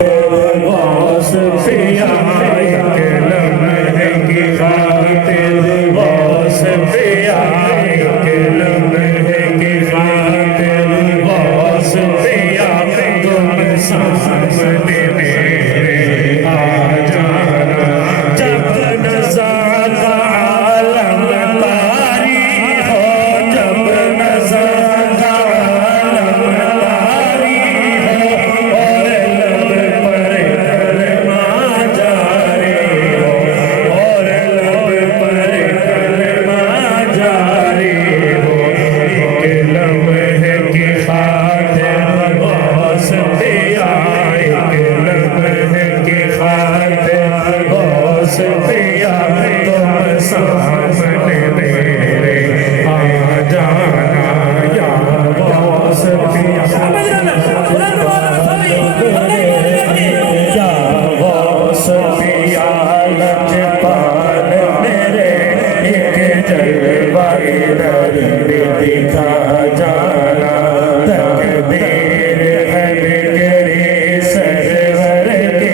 غوث پیا ایک لمحے کی خاطر، غوث پیا ایک لمحے کی خاطر، غوث پیا تم سامنے میرے آ جانا، جب نظر عالم تاری ہو، جب نظر عالم تاری ہو، اور لب پر کلمہ جاری ہو، اور لب پر کلمہ جاری ہو، ایک لمحے کی خاطر غوث پیا ایک لمحے کی خاطر غوث پیا تم سامنے میرے آ جانا، یا غوث پیا یا غوث پیا لجپال میرے ایک جلوہ ادھر بھی دکھا جانا، تقدیر ہے بگڑی سرور کی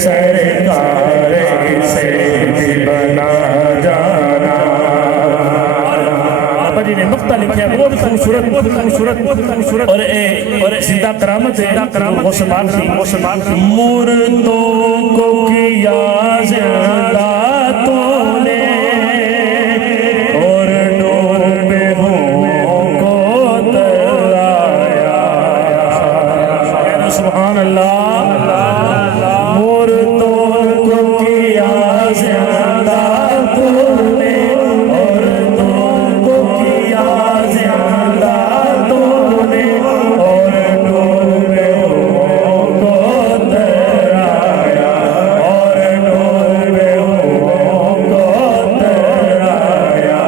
سرکار اسے بھی بنا جانا۔ آپا جی نے نقطہ لکھا بہت خوبصورت اور زندہ کرامت ہے، غوث پاک کی مردوں کو کیا زندہ تو نے، اور ڈوبے ہوں کو ترایا، سبحان اللہ، مردوں کو کیا زندہ تو نے، اور کو کیا زندہ تو نے، اور ڈوبے ہوں کو ترایا، اور ڈوبے ہوں کو ترایا،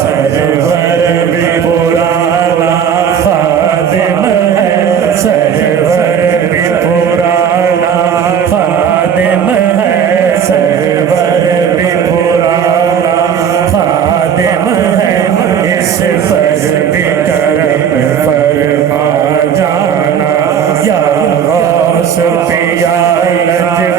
سرور بھی پرانا خادم ہے، سرور بھی پرانا خادم ہے، سرور بھی پرانا خادم ہے، اس پر بھی کرم فرما جانا، یا غوث پیا لجپال